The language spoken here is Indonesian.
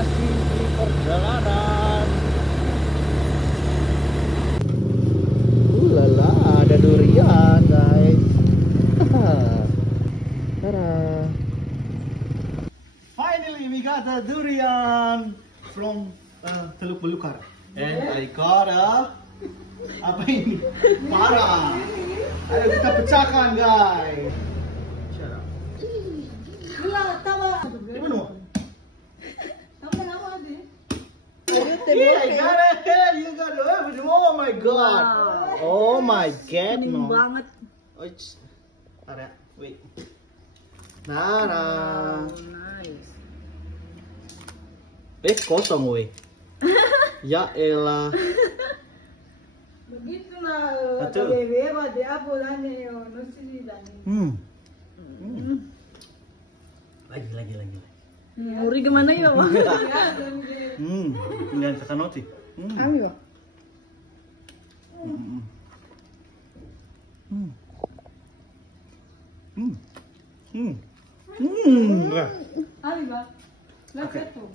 masih di perjalanan. Lala, ada durian guys. Tada. Finally we got a durian from Teluk Belukar. And I got apa ini? Parah. Ayo kita pecahkan guys. Gimana mau? Yeah, I got it. You got it. Oh my god. Oh my god. No. Banget. Tara, wait. Tara. Nice. Kosong weh. Ya elah. Begitu lah. Betul. Bebe, dia bolanya yo, nasi dan. Lagi. Muri gimana ya? Yang kakanoti. Kami ya. Ali ba? Let's go.